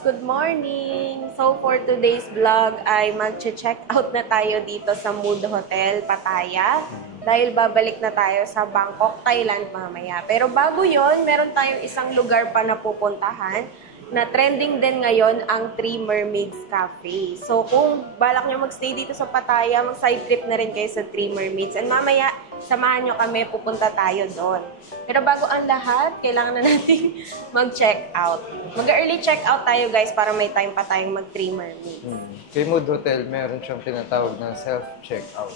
Good morning! So for today's vlog ay mag-check out na tayo dito sa Mood Hotel, Pattaya. Dahil babalik na tayo sa Bangkok, Thailand mamaya. Pero bago yon, meron tayong isang lugar pa na pupuntahan na trending din ngayon ang Three Mermaids Cafe. So kung balak nyo magstay dito sa Pattaya, mag-side trip na rin kayo sa Three Mermaids. And mamaya, samahan nyo kami, pupunta tayo doon. Pero bago ang lahat, kailangan na natin mag-check out. Mag-early check out tayo guys para may time pa tayong mag-Three Mermaids. Kay Mood Hotel, meron siyang tinatawag na self-checkout.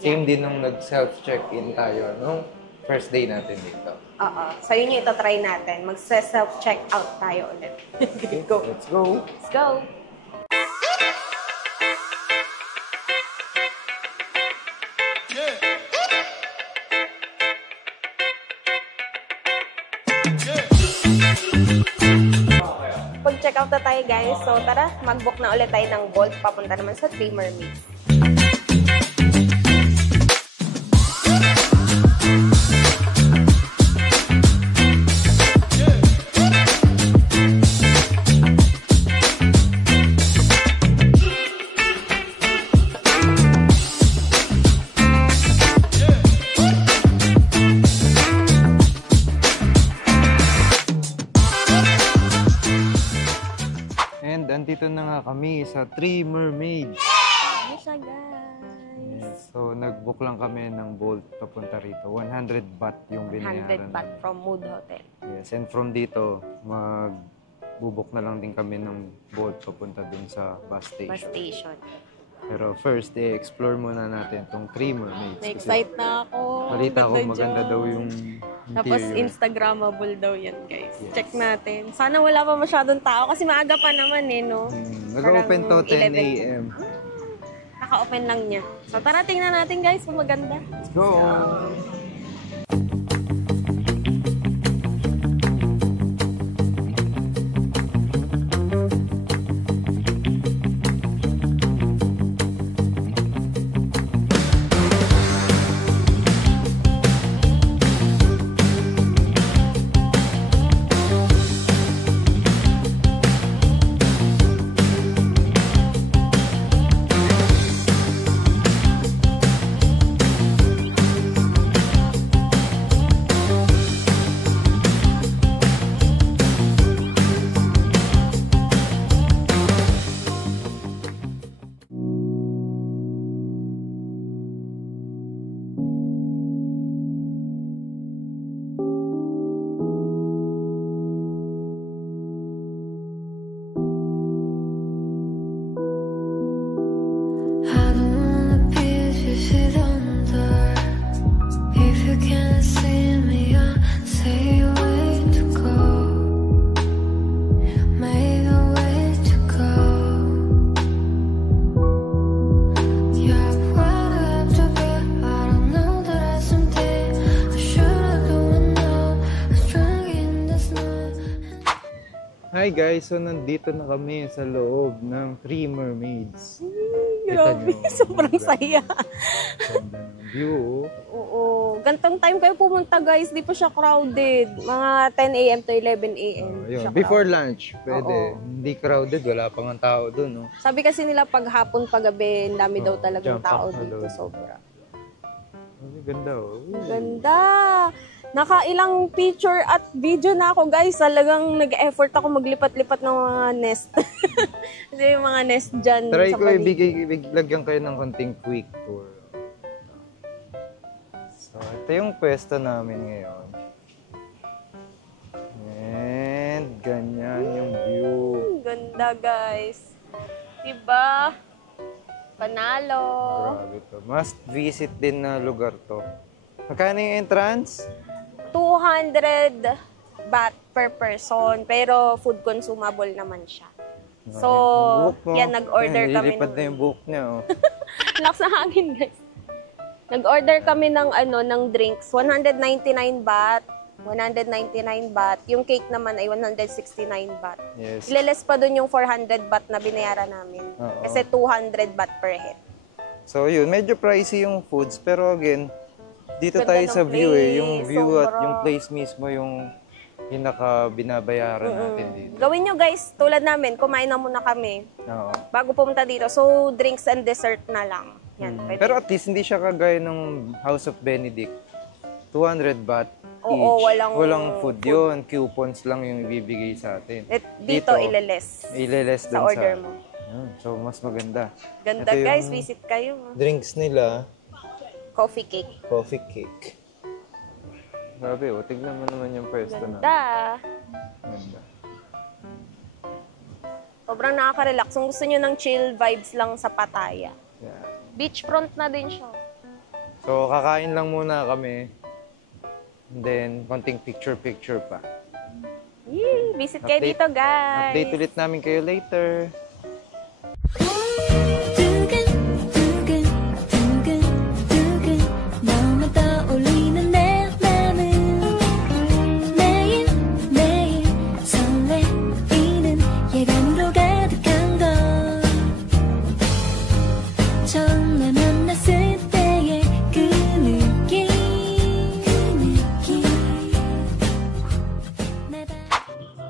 Same din nung nag-self-check-in tayo nung first day natin dito. Oo. So yun yung ito-try natin. Mag-self-check out tayo ulit. Go. Let's go! Let's go! Pag-check out na tayo guys. So tara, mag-book na ulit tayo ng Bolt. Papunta naman sa Three Mermaids. Andito na nga kami sa Three Mermaids. Ano siya, guys? Yes. So, nag-book lang kami ng Bolt papunta rito. 100 baht yung binayaran. 100 baht from Mood Hotel. Yes. And from dito, mag-book na lang din kami ng Bolt papunta dun sa bus station. Bus station. Pero first, explore muna natin itong Three Mermaids. Na-excite na ako. Balita ko maganda daw yung interior. Tapos Instagrammable daw yan, guys. Yes. Check natin. Sana wala pa masyadong tao kasi maaga pa naman eh, no? Nag-open to 10 a.m. Naka-open lang niya. So tara, tingnan natin guys kung maganda. Let's go! Hi guys! So, nandito na kami sa loob ng Three Mermaids. Grabe, sobrang saya. Ganda ng view. Oo. Gantong time kayo pumunta guys, di pa siya crowded. Mga 10 a.m. to 11 a.m. Before lunch, pwede. Oo. Hindi crowded, wala pang ang tao dun. No? Sabi kasi nila pag hapon, pag gabi, dami daw talagang jump tao up na dito. load. Sobra. Ganda oh. Ganda! Nakailang picture at video na ako guys. Talagang nag-effort ako maglipat-lipat ng mga nest. Kasi yung mga nest dyan Try sa ko paligid. lagyan kayo ng konting quick tour. So, ito yung pwesto namin ngayon. And ganyan yung view. Ganda guys. Diba? Panalo. Grabe to. Must visit din na lugar to. Magkano yung entrance? 200 baht per person. Pero food consumable naman siya. So, yan, nag-order kami. Ilipad na yung book niya. Oh. Lakas na hangin, guys. Nag-order kami ng, ng drinks. 199 baht. 199 baht. Yung cake naman ay 169 baht. Yes. Ileles pa dun yung 400 baht na binayaran namin. Kasi 200 baht per head. So, yun. Medyo pricey yung foods. Pero again, dito Ganda tayo ng sa view eh. Yung place, view at sobra. yung place mismo yung pinaka-binabayaran natin dito. Gawin nyo guys, tulad namin, kumain na muna kami Oo. bago pumunta dito. So, drinks and dessert na lang. Yan, pwede. Pero at least hindi siya kagaya ng House of Benedict. 200 baht Oo, each. walang food yun. Coupons lang yung ibibigay sa atin. Dito, ileles Ileles sa dun order mo. Yun. So, mas maganda. Ganda Ito yung guys, visit kayo. drinks nila, Coffee cake. coffee cake. Grabe, tignan mo naman yung pwesto na. Ganda. Ganda. Sobrang nakaka-relax. Kung gusto nyo ng chill vibes lang sa Pattaya. Yeah. Beachfront na din siya. So, kakain lang muna kami. And then, konting picture-picture pa. Yee! Visit kayo dito guys. Update ulit namin kayo later. 너만 떠올리는 내 맘은 매일매일 설레이는 예감으로 가득한 걸 처음 날 만났을 때의 그 느낌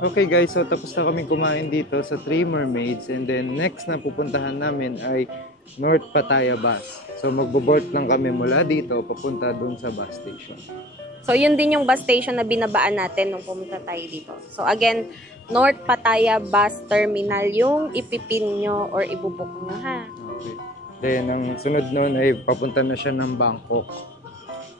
Okay guys, so tapos na kaming kumain dito sa Three Mermaids. And then next na pupuntahan namin ay North Pattaya Bus. So magbo-board lang kami mula dito papunta dun sa bus station. So, yun din yung bus station na binabaan natin nung pumunta tayo dito. So, again, North Pattaya Bus Terminal yung ipipin nyo or ibubuk nyo, ha? Okay. Then ang sunod nun ay papunta na siya ng Bangkok.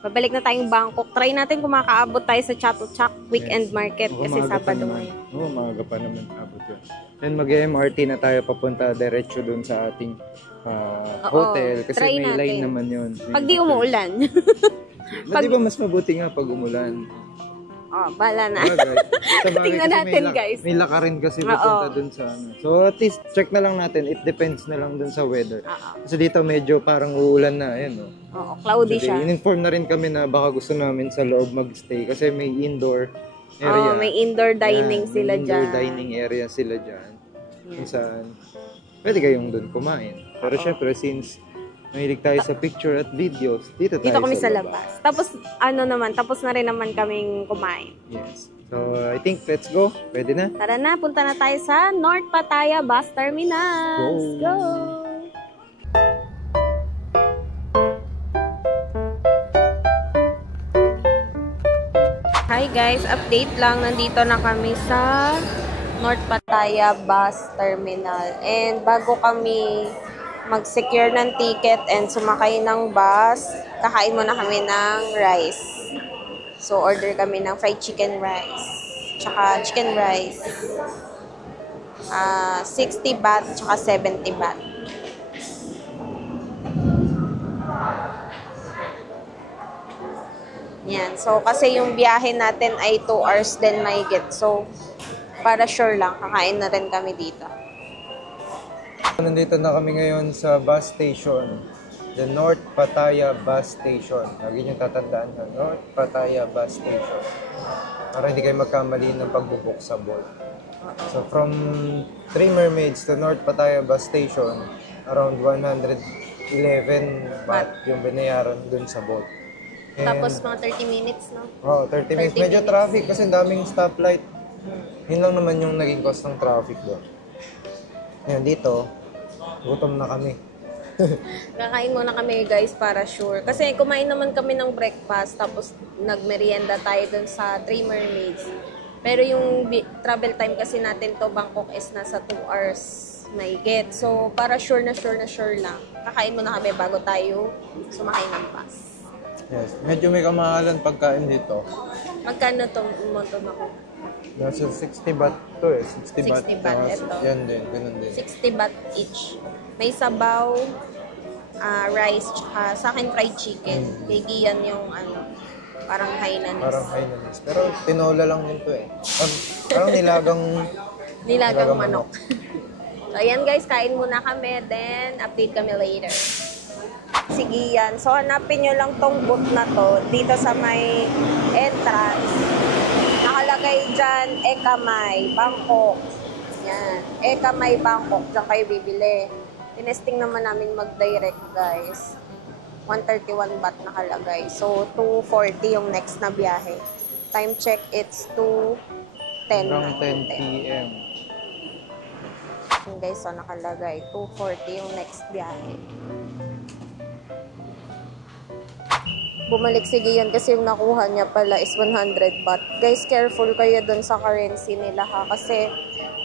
Babalik na tayong Bangkok. Try natin kung makakaabot tayo sa Chatuchak Weekend Market Oo, kasi maaga pa Sabado naman. ngayon. Oo, maaga pa naman abot yun. Then mag-MRT na tayo papunta diretso dun sa ating hotel. Kasi try may line natin. naman yun. Pag di umuulan. Di ba mas mabuti nga pag umulan? Oh, bala na. Tingnan natin, guys. May lakarin kasi papunta dun sa ano. So at least check na lang natin. It depends na lang dun sa weather. Kasi dito medyo parang uulan na. Ayan, no? Oo, cloudy So, siya. in-inform na rin kami na baka gusto namin sa loob magstay kasi may indoor area. Oh, may indoor dining Yan, sila may dyan. indoor dining area sila dyan. Kung saan pwede kayong dun kumain. Pero syempre, since mahilig tayo sa picture at videos, dito Kami sa labas. Tapos, tapos na rin naman kaming kumain. Yes. So, I think let's go. Pwede na? Tara na, punta na tayo sa North Pattaya Bus Terminal. Let's go! Hi guys, update lang. Nandito na kami sa North Pattaya Bus Terminal. And bago kami mag-secure ng ticket and sumakay ng bus, kakain muna kami ng rice. So, order kami ng fried chicken rice. Tsaka chicken rice. 60 baht, tsaka 70 baht. Yan. So, kasi yung biyahe natin ay 2 hours din mahigit. So, para sure lang, kakain na rin kami dito. Nandito na kami ngayon sa bus station. The North Pattaya Bus Station. Lagi nyo tatandaan na, North Pattaya Bus Station. Para hindi kayo magkamali ng pagbubuk sa board. So, from Three Mermaids to North Pattaya Bus Station, around 111 baht yung binayaran dun sa board. And, Tapos, mga 30 minutes, no? 30 minutes. 30 Medyo minutes. traffic kasi daming stoplight. Yun lang naman yung naging cost ng traffic doon. Ngayon dito, gutom na kami. Kakain muna kami guys para sure. Kasi kumain naman kami ng breakfast tapos nagmerienda tayo dun sa Three Mermaids. Pero yung travel time kasi natin to Bangkok is nasa 2 hours mahigit. So para sure na sure lang. Kakain muna kami bago tayo sumakay ng bus. Yes. Medyo may kamahalan pagkain dito. Magkano to monton ako? Nasa 60 baht to eh. 60 baht. 60 baht ito. Yan din, ganun din. 60 baht each. May sabaw, rice, tsaka sa akin fried chicken. Kay Gian yung parang Hainanese. Parang Hainanese. Pero tinola lang din to eh. Parang nilagang manok. So, ayan guys, kain muna kami. Then, update kami later. Sige yan. So, hanapin nyo lang tong booth na to. Dito sa may entrance. Nakalagay dyan, Ekamay, Bangkok. Yan. Ekamay, Bangkok. Diyan kayo bibili. Tinesting naman namin mag-direct, guys. 131 baht nakalagay. So, 240 yung next na biyahe. time check, it's 2:10 na. Hanggang 10 p.m. Yun guys, so nakalagay, 2:40 yung next biyahe. Bumalik si Gian kasi yung nakuha niya pala is 100 baht. Guys, careful kayo dun sa currency nila ha. Kasi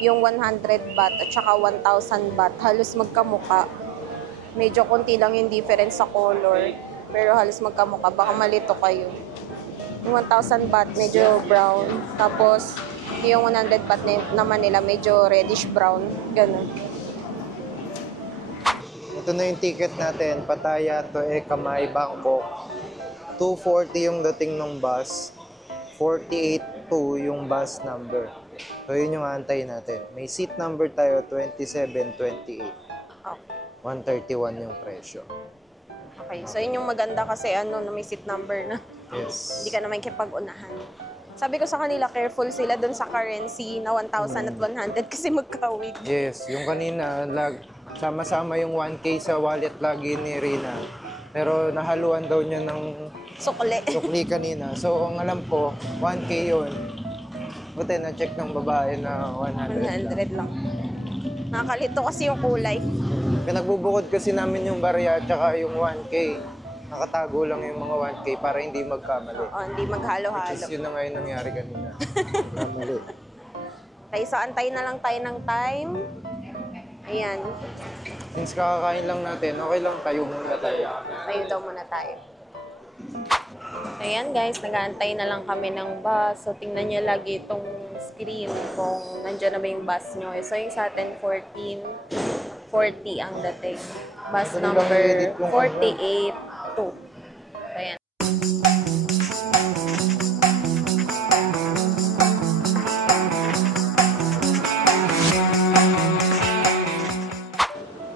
yung 100 baht at saka 1,000 baht, halos magkamuka. Medyo konti lang yung difference sa color. Pero halos magkamuka. Baka malito kayo. Yung 1,000 baht, medyo brown. Tapos, yung 100 baht naman nila, medyo reddish brown. Ganun. Ito na yung ticket natin. Pattaya to Kamay, Bangkok. 2:40 yung dating ng bus. 48.2 yung bus number. So, yun yung aantayin natin. May seat number tayo, 2728. Oh. 131 yung presyo. Okay. So, yun yung maganda kasi na may seat number na. Yes. Hindi ka naman kipag-unahan. Sabi ko sa kanila, careful sila dun sa currency na 1,000 at 100 kasi magkawig. Yes, yung kanina, sama-sama yung 1K sa wallet lagi ni Rina. Pero nahaluan daw niya ng Sukli. sukli kanina. So, ang alam ko, 1K yun. Buti na-check ng babae na 100 100 lang. Nakakalito kasi yung kulay. Pinagbubukod kasi namin yung barya at saka yung 1K. Nakatago lang yung mga 1K para hindi magkamali. O, hindi maghalo-halo. Which is yun na nga yung nangyari kanina. Kamali. Okay, so antayin na lang tayo ng time. Ayan. Since kakakain lang natin, okay lang tayo muna tayo. Tayo daw muna tayo. Ayan guys, nag-aantay na lang kami ng bus. So, tingnan nyo lagi itong screen kung nandiyan na ba yung bus nyo. So, yung sa atin, 14:40 ang dating. Bus Dali lang number i-edit yung 48.2. Ayan.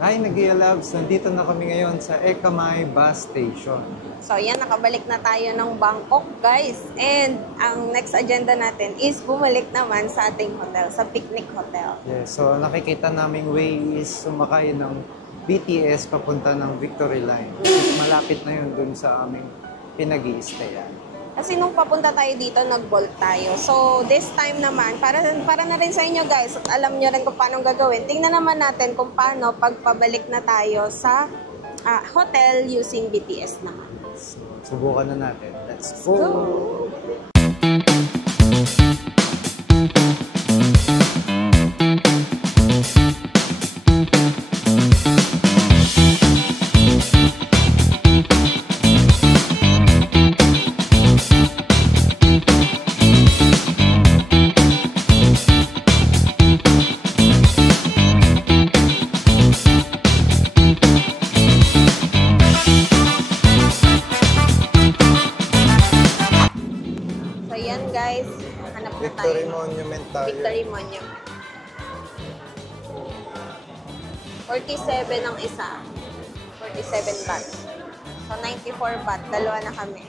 Hi, Nag-i-Loves! Nandito na kami ngayon sa Kamay Bus Station. So, yan, nakabalik na tayo ng Bangkok, guys. And, ang next agenda natin is bumalik naman sa ating hotel, sa Picnic Hotel. Yes, so nakikita naming way is sumakay ng BTS papunta ng Victory Line. Malapit na yun dun sa aming pinag-i-stayan. Kasi nung papunta tayo dito, nag-Bolt tayo. So, this time naman, para na rin sa inyo, guys, at alam nyo rin kung paano gagawin, tingnan naman natin kung paano pagpabalik na tayo sa hotel using BTS naman. Subukan na natin. Let's go! So, yan, guys. Hanap na Victory tayo. Monument tayo. Victory Monument. 47 ang isa. 47 baht. So, 94 baht. Dalawa na kami.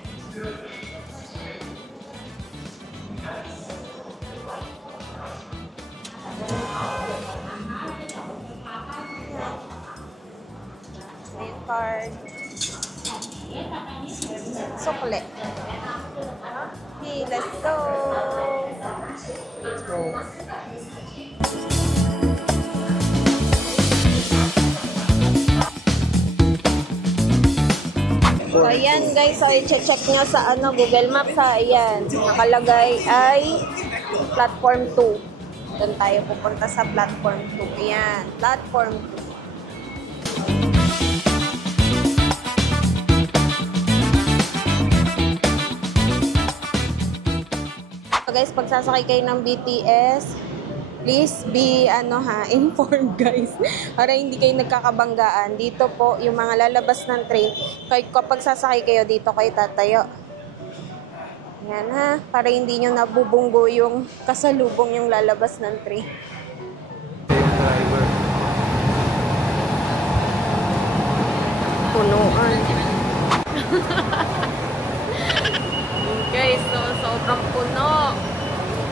May card. Sukle. Okay, let's go! Let's go! So, ayan guys, so i-check nyo sa Google Maps ha, ayan, nakalagay ay platform 2. Doon tayo pupunta sa platform 2. Ayan, platform 2. So guys, pag sasakay kayo ng BTS, please be informed guys. Para hindi kayo nagkakabanggaan. Dito po, yung mga lalabas ng train, kapag sasakay kayo dito kayo tatayo. Yan ha, para hindi nyo nabubunggo yung kasalubong yung lalabas ng train. Yung driver. Punuan. Guys, so sobrang puno.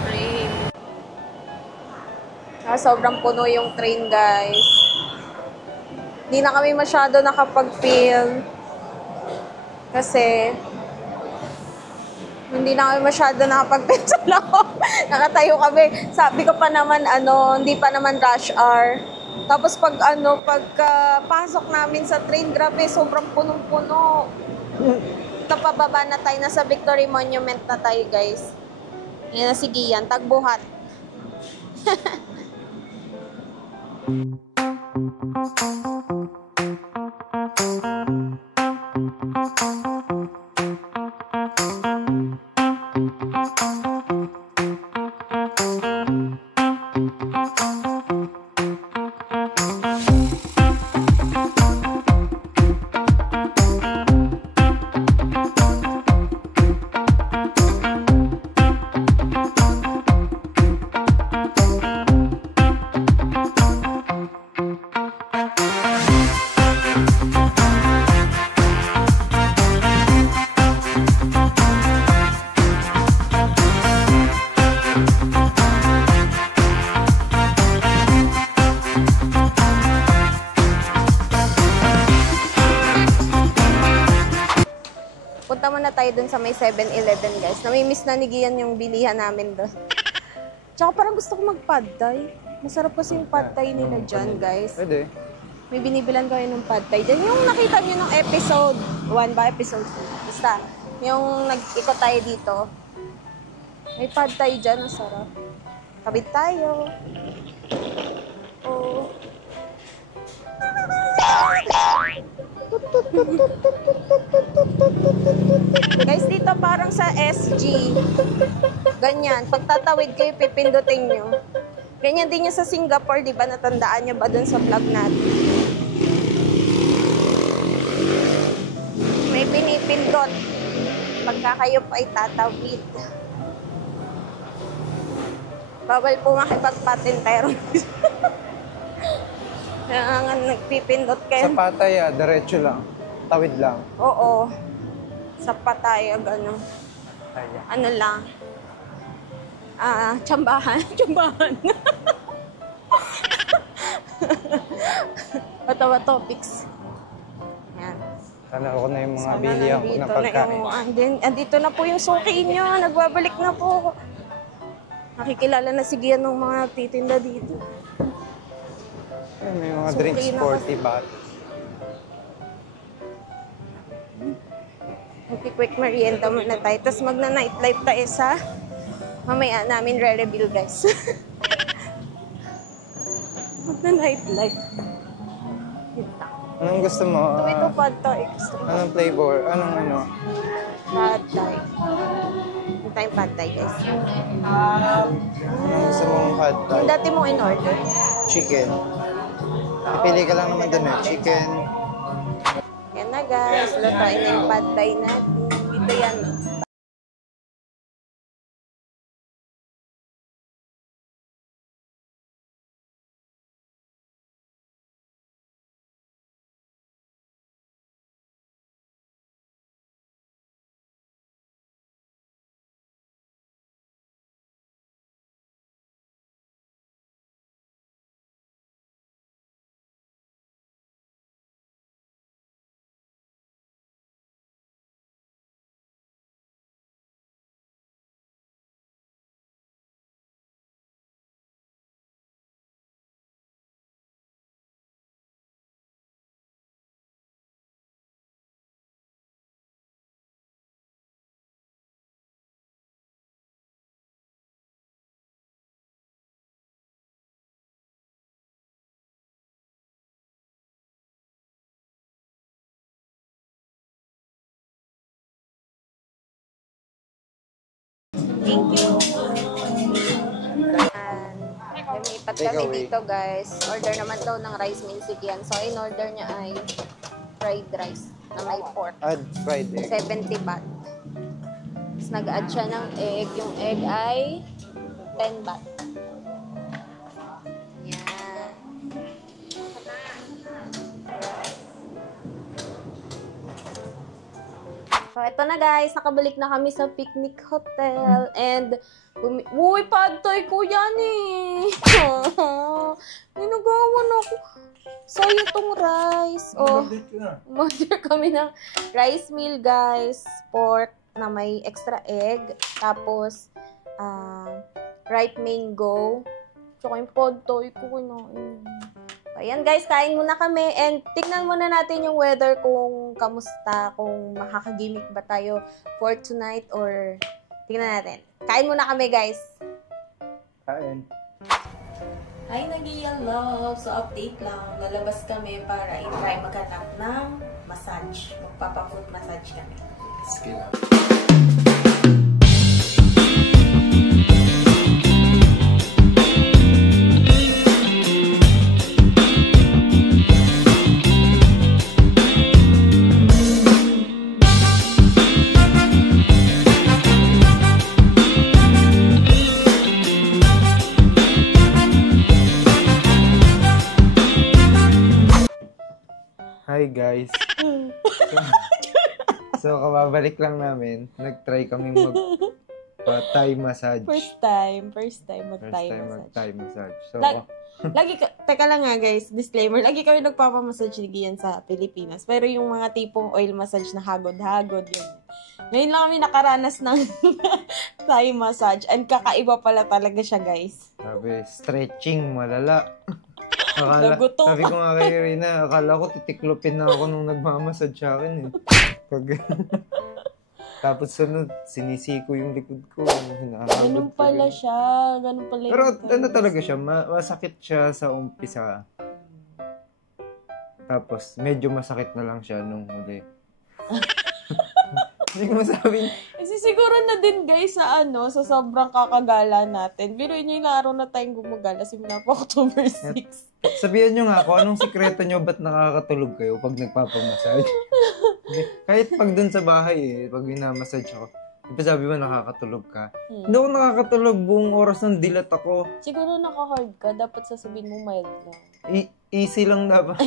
Train. Sobrang puno yung train, guys. Hindi na kami masyado nakapag-film. Kasi Hindi na kami masyado nakapag-pencil ako. Nakatayo kami. Sabi ko pa naman, hindi pa naman rush hour. Tapos pagpasok namin sa train, grabe, sobrang punong-puno. Pababa na tayo, nasa Victory Monument na tayo, guys. Yan na si Gian, tagbuhat. Punta muna tayo dun sa may 7-Eleven, guys. Namimiss na ni Gian yung bilihan namin dun. Tsaka parang gusto ko mag-pad thai. Masarap kasi yung pad thai nila dyan, guys. Pwede. May binibilan kayo ng pad thai dyan. Yung nakita nyo ng episode 1 ba? Episode 2. Basta, yung nag-ikot tayo dito. May pad thai dyan. Ang sarap. Kabit tayo. Oh. Guys, dito parang sa SG. Ganyan. Pag tatawid kayo, pipindutin nyo. Ganyan din yung sa Singapore, di ba? Natandaan nyo ba dun sa vlog natin? May pinipindot. Pagka kayo pa ay tatawid. Bawal po makipagpatintero. Kaya nagpipindot kayo. Sa Pattaya, diretso lang. Tawid lang. Oo. Sa Pattaya, gano'n. Ayan. Ano lang. Tsambahan. Tsambahan. Watawa topics. Yan. Sana ako na yung mga Sana bilihan ko na nandito pagkain. andito na po yung suki nyo. Nagbabalik na po. Nakikilala na si Gian ng mga titinda dito. May mga Suki drinks, na 40 baht. Mag-quick merienda muna tayo. Tapos magna-nightlife tayo sa mamaya namin re-reveal, guys. Magna-nightlife. Anong gusto mo? Ito pad thai. Gusto ko. Anong flavor? Anong ano? Pad thai. Ito tayong pad thai, guys. Anong gusto mong pad thai? Yung dati mong in-order. Chicken. Pipili ka lang naman dun eh. Chicken. Yan na, guys. Lutuin na yung pad thai natin. Dito yan. Thank you. Lumipat Take kami away. dito, guys. Order naman daw ng rice meal si Kian. So, in-order niya ay fried rice na may pork. Add fried egg. 70 baht. Tapos nag-add siya ng egg. Yung egg ay 10 baht. Yan. So, eto na guys. Nakabalik na kami sa picnic hotel. And, uy, pad thai ko yan eh. Ginagawan ako. So, itong rice. Oh, umorder kami ng rice meal, guys. Pork. na may extra egg. Tapos, ripe mango. Tsaka yung pod toy ko kinain. Ayan guys, kain muna kami. And tignan muna natin yung weather kung kamusta. Kung makakagimik ba tayo for tonight or tignan natin. Kain muna kami guys. Kain. Hi, Nagiyang Love! So, update lang. Lalabas kami para i-try maghanap ng massage. Magpapa-foot massage kami. Skill. Hi guys. So kababalik lang namin. Nag-try kami mag-Thai massage. First time mag-Thai massage. mag-Thai massage. So, Teka lang nga guys, disclaimer, lagi kami nagpapamassage ni Gian sa Pilipinas. Pero yung mga tipong oil massage na hagod-hagod, yun. Ngayon lang kami nakaranas ng Thai massage. And kakaiba pala talaga siya guys. sabi, stretching, malala. Nagutom. Sabi ko nga kay Rina, akala ko titiklopin na ako nung nagmamassage sa akin eh. Tapos sunod, sinisiko yung likod ko. Ganun pala siya. Ganun pala yung Pero ano talaga siya, masakit siya sa umpisa. Tapos medyo masakit na lang siya nung huli. Hindi ko masabi. Kasi siguro na din guys sa sobrang kakagala natin. Pero yun yung araw na tayong gumagala simula po October 6. Sabihan nyo nga ako, anong sikreto nyo ba't nakakatulog kayo pag nagpapamassage? Kahit pag dun sa bahay pag minamassage ako, diba sabi mo nakakatulog ka? Hindi ako nakakatulog, buong oras ng dilat ako. Siguro naka-hard ka, dapat sasabihin mo mild lang. Easy lang dapat.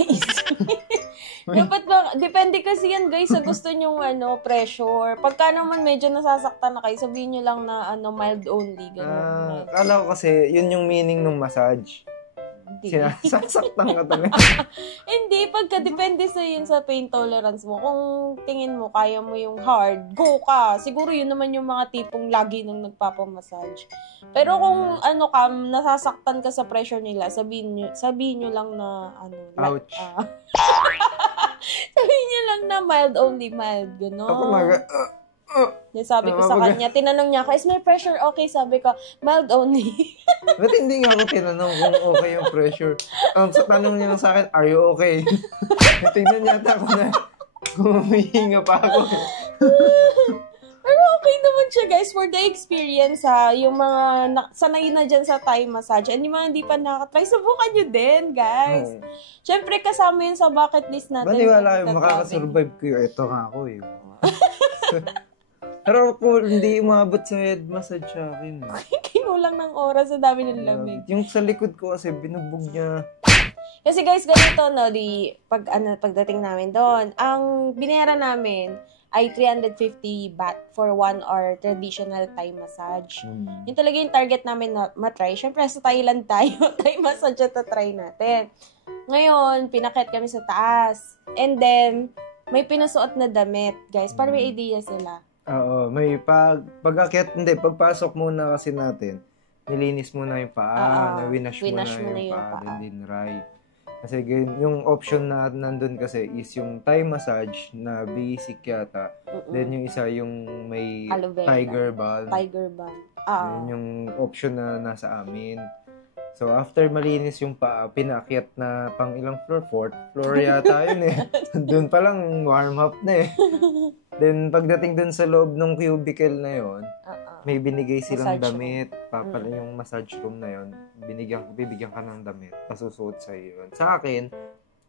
Dapat ba, depende kasi yan guys sa gusto nyong pressure. Pagka naman medyo nasasaktan na kayo, sabihin nyo lang na mild only. Ganun. Kala ko kasi, yun yung meaning ng massage. Hindi. Sinasaktan ka talaga. Hindi, pagka depende sa yun sa pain tolerance mo. Kung tingin mo, kaya mo yung hard, go ka. Siguro yun naman yung mga tipong lagi nang nagpapamassage. Pero kung nasasaktan ka sa pressure nila, sabihin nyo lang na Ouch. Sabihin nyo lang na mild only, mild. Gano'n. Ako Sabi ko sa kanya, tinanong niya ako, is my pressure okay? Sabi ko, mild only. Ba't hindi nga ako tinanong kung okay yung pressure? Sa tanong niya lang sa akin, are you okay? Tingnan yata ako na humihinga pa ako. Pero okay naman siya guys, for the experience yung mga sanay na dyan sa Thai massage, and yung mga hindi pa nakatry, subukan nyo din guys. Siyempre kasama yun sa bucket list natin. Maniwala kayo, makakasurvive ko yun. Ito nga ako eh. Pero ako, hindi umabot sa head massage sa akin. Kinulang ng oras, sa dami ng lamig. Yung sa likod ko kasi, binubog niya. Kasi guys, ganito, pagdating namin doon, ang binayaran namin ay 350 baht for 1 hour traditional Thai massage. Yun talaga yung target namin na matry. Siyempre, sa Thailand tayo, Thai massage at try natin. Ngayon, pinakit kami sa taas. And then, may pinasuot na damit, guys, para may idea sila. Oo, may pagpasok muna kasi natin, nilinis muna yung paa, winash muna yung paa, then dinry. Kasi yung option na nandun kasi is yung Thai massage na basic yata, then yung isa yung may tiger balm. Yun yung option na nasa amin. So, after malinis yung paa, pinakyat na pang ilang floor? 4th floor yata yun eh. Doon pa lang, warm up na eh. Then, pagdating doon sa loob ng cubicle na yon, may binigay silang massage damit. Yung massage room na yon, bibigyan ka ng damit. Pasusuot sa yun. Sa akin,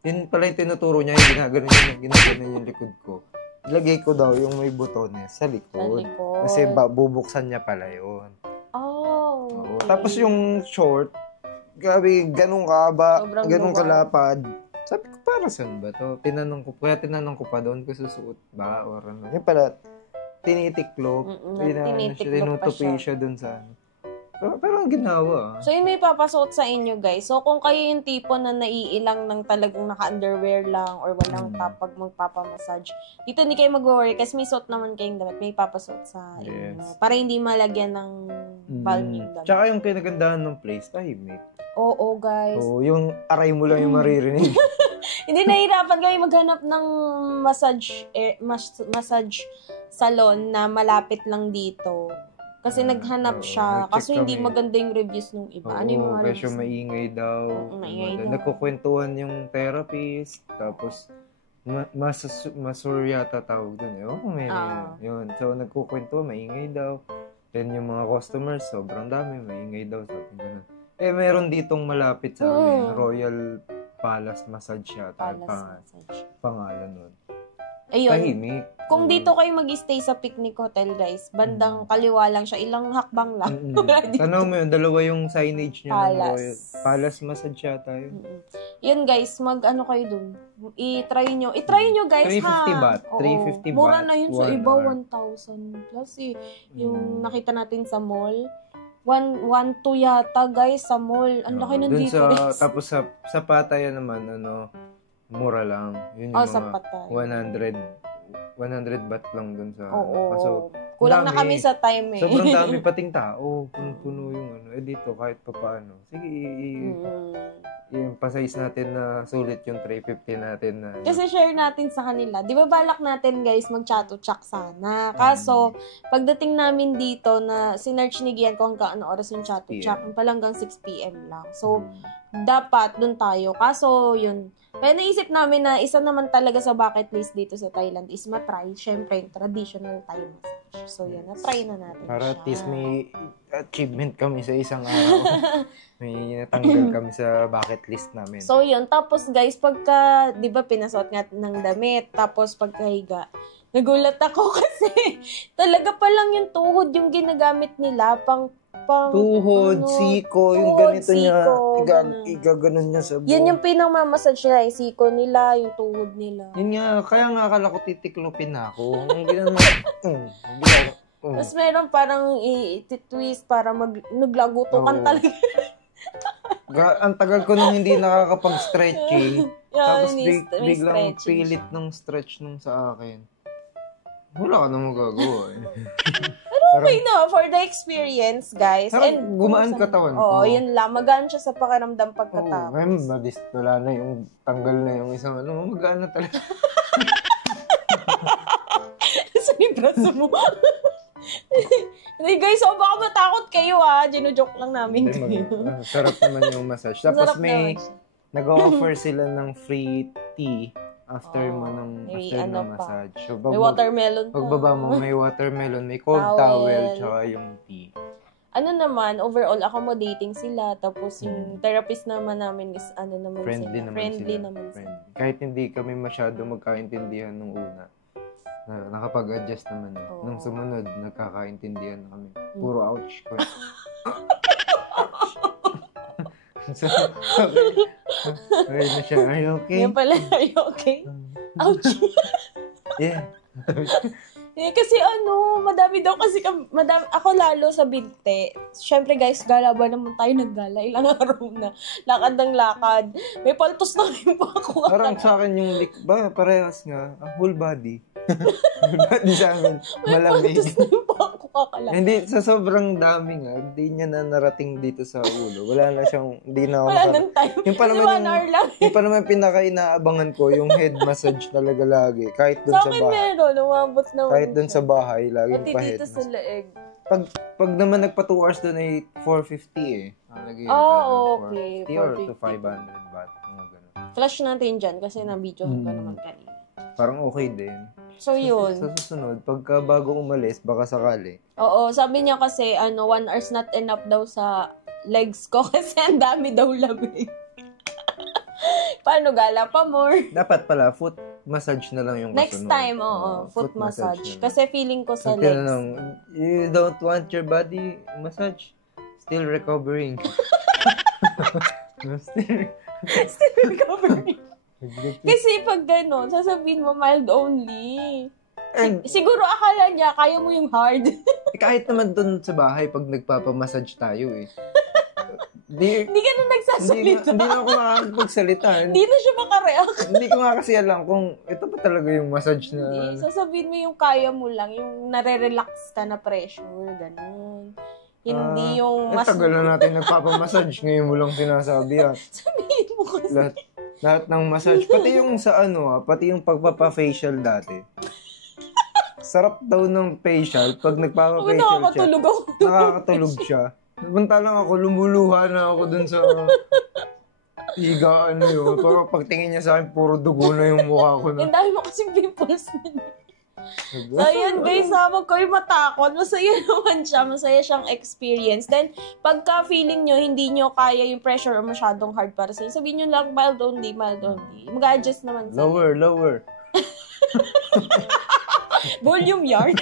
yun pala yung tinuturo niya, yung ginaganon yung likod ko. Ilagay ko daw yung may butones sa likod. Kasi bubuksan niya pala yun. Oh. Okay. Tapos yung short, gabi, ganun kalapad. Sabi ko, para saan ba to? Tinanong ko pa doon kung susuot ba or ano. Yung pala, tinitiklop. Tinutupi siya doon sa ano. Pero ang ginawa. So, yun may papasuot sa inyo, guys. So, kung kayo yung tipo na naiilang ng talagang naka-underwear lang or walang top pag magpapamassage, dito hindi kayo mag-worry kasi may suot naman kayong damit. May papasuot sa inyo. Yes. Para hindi malagyan ng palming damit. Tsaka yung kinagandahan ng place, tahimik. Oo, guys. Oo, yung aray mo lang yung maririnig. Hindi nahihirapan kami maghanap ng massage salon na malapit lang dito. Kasi naghanap siya. nag-check Kaso hindi kami. maganda yung reviews nung iba. Ano yung mga Kasi reviews? maingay daw. Maingay daw. Nagkukwentuhan yung therapist. Tapos, masur yata tawag dun. Ewan ko may yun. So, nagkukwentuhan, maingay daw. Then, yung mga customers, sobrang dami, maingay daw. Sabi ganun. Meron ditong malapit sa amin, Royal Palace Massage yata. Massage. Pangalan nun. Ayun. Tahimik. Kung dito kayo mag-stay sa picnic hotel, guys, bandang kaliwa lang siya. Ilang hakbang lang. Tanaw mo yun, dalawa yung signage niya ng Palace. Royal Palace Massage yata yun. Yun, guys, mag-ano kayo dun. I-try nyo. I-try nyo, guys, 350 ha? baht. Oo. 350 Mura baht, na yun sa 1 iba, hour. 1,000 plus eh. Yung nakita natin sa mall. 1,2 yata, guys, sa mall. Ang laki ng Dun difference. Tapos sa Pattaya naman, mura lang. Yun yung sa mga Pattaya. 100 baht lang dun sa Oo. So, Kulang na dami. kami sa time eh. Sobrang dami pating tao. Puno yung dito kahit pa paano. Sige, i-emphasize natin na sulit yung 350 natin na. Kasi share natin sa kanila. Di ba balak natin, guys, mag-chat-chat sana. Kaso, pagdating namin dito na sinerch ni Gian kung hanggang ano oras yung chat-chat, pala hanggang 6 p.m. lang. So, dapat dun tayo. Kaso, yun. Kaya naisip namin na isa naman talaga sa bucket list dito sa Thailand is matry, syempre, yung traditional Thai massage. So, yan. Na-try na natin Para siya. at least may achievement kami sa isang araw. May natanggal kami sa bucket list namin. So, yun. Tapos, guys, pagka, di ba, pinasuot nga ng damit, tapos pagkahiga, nagulat ako kasi talaga palang yung tuhod yung ginagamit nila pang tuhod, siko, yung ganito niya, ganun. igaganon niya sa buhok. Yan yung pinang-mamassage nila, yung siko nila, yung tuhod nila. Yun nga, kaya nga akala ko titiklopin na ako. Ang ginawa, Tapos meron parang i-twist para naglagutukan talaga. Ang tagal ko nung hindi nakakapag-stretching. Tapos may biglang stretching pilit ng stretch nung sa akin. Wala ka na magagawa eh. Okay na, for the experience, guys. Parang gumaan katawan ko. Oo, yun lang. Magaan siya sa pakiramdam pagkatapos. Wala na yung tanggal na yung isang magaan na talaga. Sa braso mo. Hindi guys, baka matakot kayo Gino-joke lang namin kayo. Sarap naman yung massage. Tapos nag-offer sila ng free tea after ng massage. So, may watermelon pa. Pagbaba mo, may watermelon, may cold towel, tsaka yung tea. Ano naman, overall accommodating sila. Tapos yung therapist naman namin is friendly sila. naman sila. Kahit hindi kami masyado magkaintindihan nung una. Nakapag-adjust naman. Nung sumunod, nagkakaintindihan na kami. Puro ouch ko. So, okay na siya. Are you okay? Yan pala, are you okay? Ouch! Yeah. Kasi madami daw kasi ako lalo sa binte. Siyempre guys, gala ba naman tayo naggala? Ilang araw na. Lakad ng lakad. May paltos na rin po ako. Parang sa akin yung parehas nga. Whole body. Whole body sa amin. Malamig. May paltos na rin po ako kakala. Hindi, sa sobrang dami nga, hindi niya na narating dito sa ulo. Wala na siyang, hindi na ako Wala nang time. Yung pa naman Kasi 1 hour lang. yung pa naman pinaka-inaabangan ko, yung head massage talaga lagi. Kahit dun Sa sa akin bahay. meron, umabot na. Kahit dun sa bahay, laging pati pa head dito sa massage. leeg. Pag naman nagpa 2 hours dun ay 450 eh. Okay. 450 or to 500 baht. Mga ganun. Flash natin dyan kasi na-videohan ka naman kanina. Parang okay din. So, yun. Sa susunod, pagka bago umalis, baka sakali. Oo, sabi niya kasi, 1 hour's not enough daw sa legs ko kasi ang dami daw lamig. Paano gala pa more? Dapat pala, foot massage na lang yung Next kasunod. time, foot massage. Kasi feeling ko sa legs. You don't want your body massage? Still recovering. Still recovering. Kasi pag gano'n, sasabihin mo mild only. Siguro akala niya, kaya mo yung hard. Kahit naman dun sa bahay, pag nagpapamassage tayo eh. Hindi ka na nagsasalita. Hindi na ako makakapagsalita. Hindi na siya makareact. Hindi ko nga kasi alam kung ito pa talaga yung massage na... Hindi, sasabihin mo yung kaya mo lang, yung nare-relax ka na pressure, ganun. Hindi yung tagal na natin nagpapamassage. Ngayon mo lang sinasabi ah. Sabihin mo kasi. Lahat ng massage. Pati yung sa pati yung pagpapa-facial dati. Sarap daw ng facial pag nagpapa-facial siya. Nakakatulog ako. Nakakatulog siya. Samantalang ako, lumuluha na ako dun sa higaan yun. Pero pagtingin niya sa akin, puro dugo na yung mukha ko. Yung dahil mo kasi pimples na. So, yun guys, huwag kayo matakot. Masaya naman siya. Masaya siyang experience. Then, pagka feeling nyo, hindi nyo kaya yung pressure or masyadong hard para sa'yo, sabihin nyo lang, mild only, mild only. Mag-adjust naman sa'yo. Lower. Volume yard.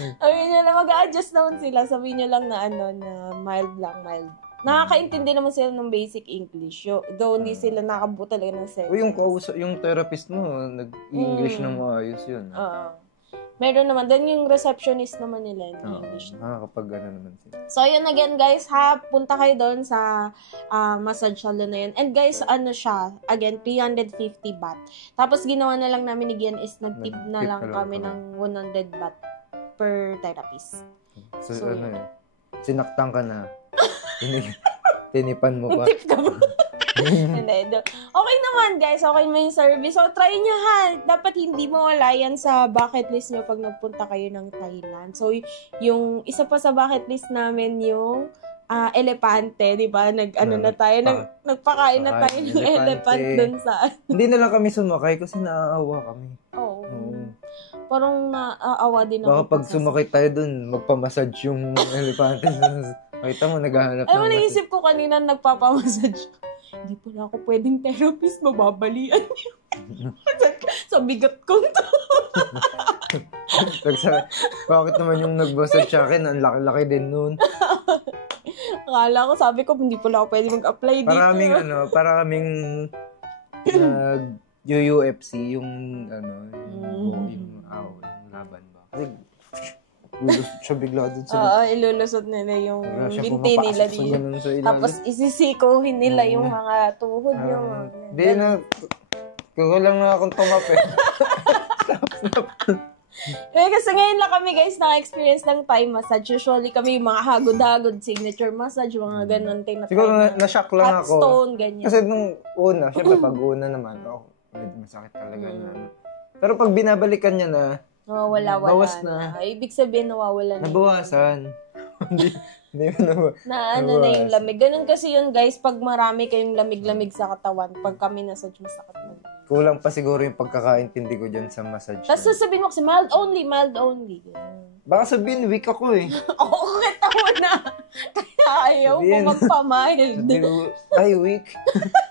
Sabihin nyo lang, mag-adjust naman sila. Sabihin nyo lang na na mild lang, mild. Nakakaintindi naman sila ng basic English. Though hindi sila nakabuo talaga ng sense. Yung therapist mo, nag-English na maayos yun. Meron naman. Then yung receptionist naman nila in English. Nakakapag naman sila. So, yun again guys, punta kayo doon sa massage salon na yun. And guys, siya, again, 350 baht. Tapos ginawa na lang namin ni Gian is nag-tip na lang kami ng 100 baht per therapist. So sinaktan ka na. Tinipan mo pa. Tip ka ba? Okay naman guys, okay naman yung service. So try nyo ha. Dapat hindi mawala yan sa bucket list nyo pag nagpunta kayo ng Thailand. So yung isa pa sa bucket list namin yung elepante, di ba? Nagpakain na tayo ng elephant dun sa... Hindi na lang kami sumakay kasi naaawa kami. Oo. Parang naaawa din ako. Baka pag sumakay tayo dun, magpamassage yung elepante. Kita mo, naghahanap ng massage. Naisip ko kanina nagpapamassage. Hindi pala ako pwedeng therapist, mababalian niyo. Sa bigat ko to. Bakit naman yung nag-massage sa akin, ang laki-laki din nun. Akala ko, sabi ko, hindi pala ako pwede mag-apply dito. Para kaming UFC, yung laban ba? Kasi, lulusot siya bigla dun sa... Oo, ilulusot nila yung binti nila dito. Tapos isisikohin nila yung mga tuhod nyo. Hindi na, kulang na akong tumapi. Kasi ngayon lang kami guys naka-experience ng Thai massage. Usually kami yung mga hagod-hagod, signature massage, mga ganun. Siguro na-shock lang ako. Hot stone, ganyan. Kasi nung una, syempre pag una naman, medyo masakit talaga na. Pero pag binabalikan niya na, wala bawas na. Ibig sabihin, nawawala na. Nabawasan. Hindi na yung lamig. Ganun kasi yun, guys, pag marami kayong lamig-lamig sa katawan, pag kami massage, masakit na. Kulang pa siguro yung pagkakaintindi ko dyan sa massage. Tapos sasabihin mo kasi, mild only. Baka sabihin, weak ako eh. Oo, kita mo na. Kaya ayaw mo magpa-mild. Ay, weak.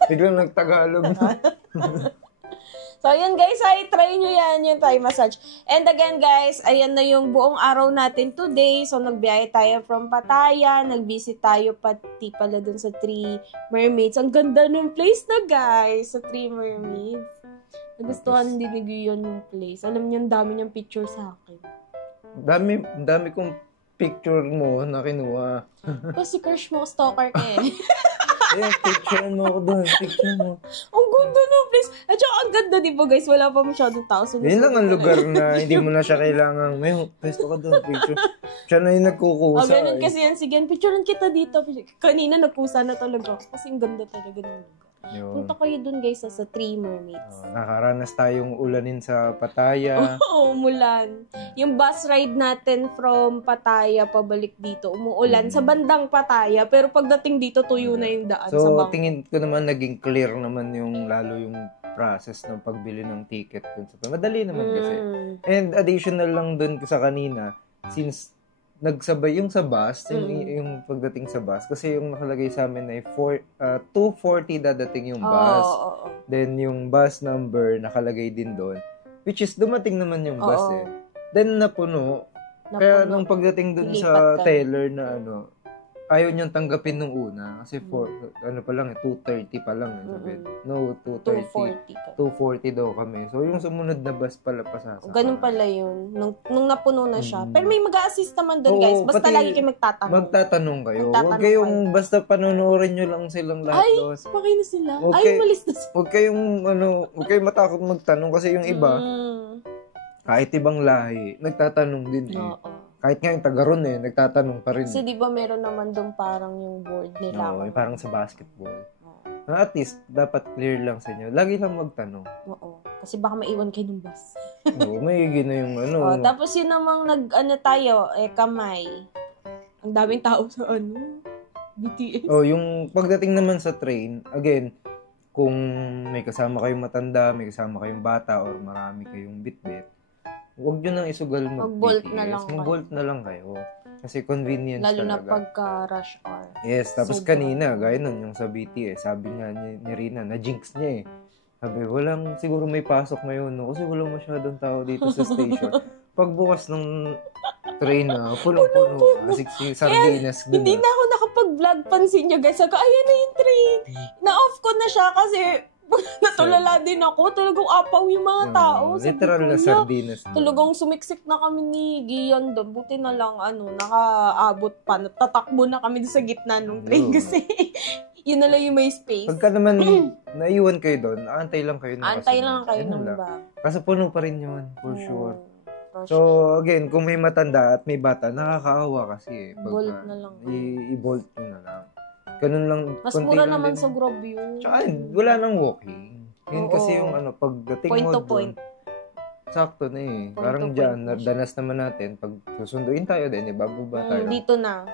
Biglang nagtagalog na. So, yun guys, try nyo yan yung Thai massage. And again guys, ayan na yung buong araw natin today. So, nagbiyahe tayo from Pattaya. Nag-visit tayo pati pala dun sa Three Mermaids. Ang ganda ng place na guys, sa Three Mermaids. Nagustuhan din ni Gion yung place. Alam niyo, ang dami niyang picture sa akin. Dami kong picture mo na kinuha. Kasi crush mo, stalker ka eh. Picture mo ako doon. Picture mo. Ang ganda ng place. At saka ang ganda, di ba guys? Wala pa masyadong tao. Yun lang ang lugar na hindi mo na siya kailangan. May pwesto ka doon, picture. Siya na yung nagkukusa. Ganun kasi yan. Sige, picturean kita dito. Kanina nagkusa na talaga. Kasi ang ganda talaga ng lugar. Punta kayo dun guys sa Three Mermaids. Nakaranas tayong ulanin sa Pattaya. Oo, umulan. Yung bus ride natin from Pattaya pabalik dito, umuulan sa bandang Pattaya, pero pagdating dito tuyo na yung daan sa bangko. Tingin ko naman naging clear naman yung lalo yung process ng pagbili ng ticket. Madali naman kasi. And additional lang dun sa kanina, since nagsabay yung sa bus, yung pagdating sa bus, kasi yung nakalagay sa amin ay 2:40 dadating yung bus. Then yung bus number nakalagay din doon, which is dumating naman yung bus eh. Then napuno. Kaya nung pagdating doon sa teller na ayaw niyang tanggapin nung una. Kasi ano pa lang, 2:30 pa lang. Sabi, no, 2:30. 240 ka. 2:40 daw kami. So, yung sumunod na bus pala pasasakay. Ganun pala yun. Nung napuno na siya. Pero may mag-a-assist naman doon, guys. Basta pati lagi kayo magtatanong. Magtatanong kayo. Magtatanong Huwag kayong kayo. basta panonoorin nyo lang silang lahat. Ay, Dos. pakay na sila. Okay. Ay, malis na sila. Huwag kayong matakot magtanong kasi yung iba, Mm. kahit ibang lahi, nagtatanong din eh. Oo. Kahit nga yung taga-ron nagtatanong pa rin. Kasi di ba meron naman doon parang yung board nila. Oo, parang sa basketball. Oo. At least, dapat clear lang sa inyo. Lagi lang magtanong. Oo. Kasi baka maiwan kayo ng bus. Oo, may na yung ano. Tapos yun namang tayo, kamay. Ang daming tao sa BTS. Yung pagdating naman sa train, again, kung may kasama kayong matanda, may kasama kayong bata, or marami kayong bitbit, huwag nyo nang isugal Mag-bolt BTS. na lang kayo. Mag-bolt na lang kayo. Kasi convenience Lalo na talaga. pagka rush hour. Yes, tapos Sobra. kanina, gaya nun, yung sa BTS, sabi nga ni Rina, na-jinx niya eh. Sabi, siguro may pasok ngayon, no? Kasi walang masyadong tao dito sa station. Pagbukas ng train na, punong-puno, sardinas. Hindi na ako nakapag-vlog, pansin nyo guys. Ako, ayan na yung train. Na-off ko na siya kasi natulala din ako. Talagang apaw yung mga tao. Sabi Literal ko, na sardinas. talagang sumiksik na kami ni Gian doon. Buti na lang, nakaabot pa. Natatakbo na kami doon sa gitna ng train kasi yun na lang yung may space. Pagka naman naiwan kayo doon, aantay lang kayo ng Antay kasunod. lang kayo Ganun ng lang. bag. Kasi puno pa rin yun, for sure. For So, again, kung may matanda at may bata, nakakaawa kasi eh. Bolt na lang. I-bolt nyo na lang. Ganun lang. Mas konti mura lang naman din. sa Grab yun. Tsaka, wala nang walking. Yun Oo. kasi yung pagdating Point mo to doon, point. sakto na eh. Point Parang to dyan, point na siya. danas naman natin, pag susunduin tayo din, bababa tayo. Dito na.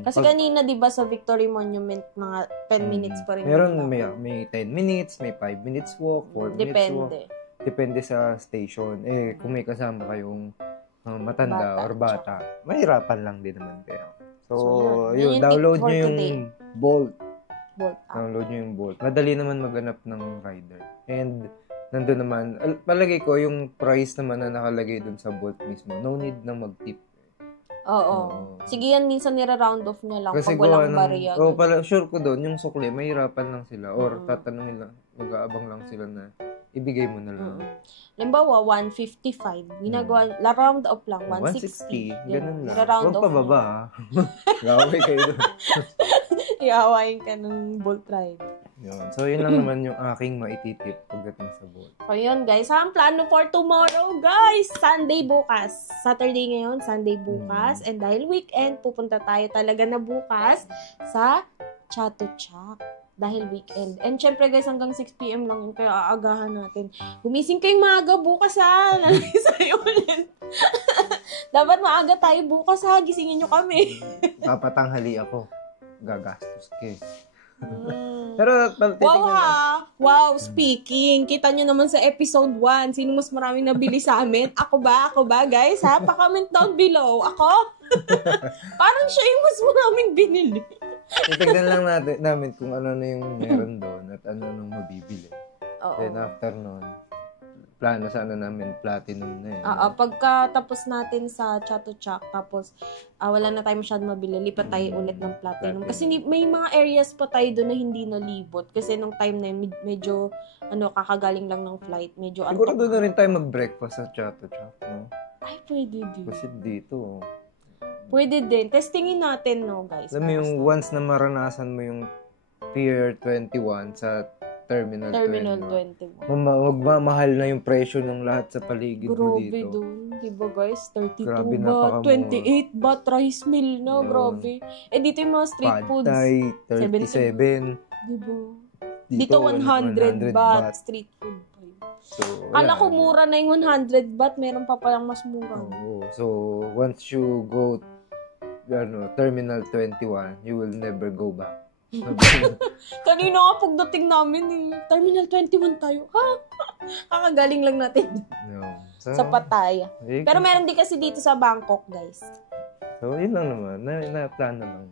Kasi kanina, di ba, sa Victory Monument, mga 10 minutes pa rin. Meron, yung may 10 minutes, may 5 minutes walk, 4 minutes walk. Depende. Depende sa station. Kung may kasama kayong matanda Bata, or bata, mahirapan lang din naman kayo. So, yun. Yun yung tip download for nyo yung today. Bolt. Bolt up. Download nyo yung Bolt. Madali naman maghanap ng rider. And, nandun naman, palagay ko, yung price naman na nakalagay dun sa Bolt mismo, no need na mag-tip. Oo. Sige yan, minsan nira-round off niya lang Kasi pag walang barya. sure ko doon, yung sukli, mahirapan lang sila. Or tatanungin lang, mag-aabang lang sila na ibigay mo na lang. Limbawa, 155. Ginagawa, round off lang, 160. 160, ganun lang. Nira-round Huwag off pababa, ha? Gawin kayo doon. Iawain ka ng Bolt rider. Yun. So, yun lang naman yung aking maititip pagdating sa Bolt. So, yun guys. Ang plano for tomorrow, guys. Sunday bukas. Saturday ngayon, Sunday bukas. And dahil weekend, pupunta tayo talaga na bukas sa Chatuchak. Dahil weekend. And syempre guys, hanggang 6 p.m. lang yun. Kaya aagahan natin. Gumising kayong maaga bukas ha. Lalagay sa'yo ulit. Dapat maaga tayo bukas ha. Gisingin nyo kami. Papatanghali ako. Gagastos ka. Pero, Wow ha! Wow, speaking. Kita nyo naman sa episode 1. Sino mas maraming nabili sa amin? Ako ba? Guys ha? Pa-comment down below. Ako? Parang siya yung mas maraming binili. titignan lang namin kung ano na yung meron doon at ano nang mabibili. Oo. Then after nun, plano sana namin platinum na Pagka tapos natin sa Chatuchak, tapos wala na tayo masyadong mabili, lipat tayo ulit ng platinum. Kasi may mga areas pa tayo doon na hindi nalibot. Kasi nung time na yun, medyo kakagaling lang ng flight. Medyo Siguro doon na rin tayo mag-breakfast sa Chatuchak, no? Ay, pwede din. Kasi dito, Pwede din. Testingin natin, no, guys. alam mo yung once na maranasan mo yung Pier 21 sa Terminal 21. 21. Magmamahal na yung presyo ng lahat sa paligid mo Grabe dito. doon. Diba, guys? 32 Grabe, baht, napakamura. 28 baht, rice meal, no? Yun. Grabe. Dito yung mga street Pad foods. Thai, 37. Diba? Dito 100 baht, street food. So, Kala wala. ko mura na yung 100 baht, meron pa palang mas mura. Oo. So, once you go Terminal 21, you will never go back. Kanina nga pagdating namin Terminal 21 tayo. Ha? Kakagaling lang natin No. So, sa Pattaya. eh, Pero meron din kasi dito sa Bangkok, guys. So, yun lang naman. Na-plano lang.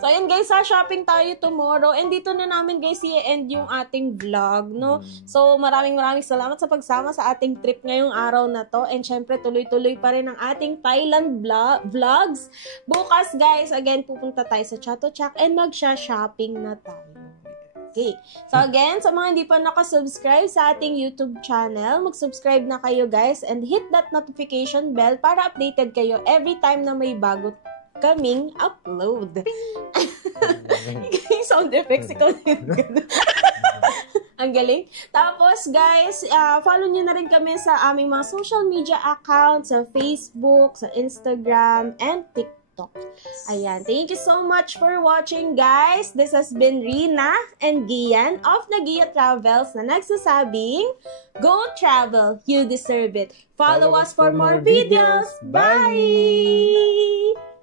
So, ayun guys, shopping tayo tomorrow. And dito na namin guys, i-end yung ating vlog, no? So, maraming salamat sa pagsama sa ating trip ngayong araw na to. And syempre, tuloy-tuloy pa rin ang ating Thailand vlogs. Bukas guys, again, pupunta tayo sa Chatuchak and magsha-shopping na tayo. Okay. So again, sa mga hindi pa nakasubscribe sa ating YouTube channel, mag-subscribe na kayo guys and hit that notification bell para updated kayo every time na may bago kaming upload. Yung sound effects, ikaw ang galing. Tapos guys, follow nyo na rin kami sa aming mga social media accounts sa Facebook, sa Instagram, and TikTok. Ayan. Thank you so much for watching, guys. This has been Rina and Gian of Nagia Travels na nagsasabing, go travel, you deserve it. Follow us for more videos. Bye!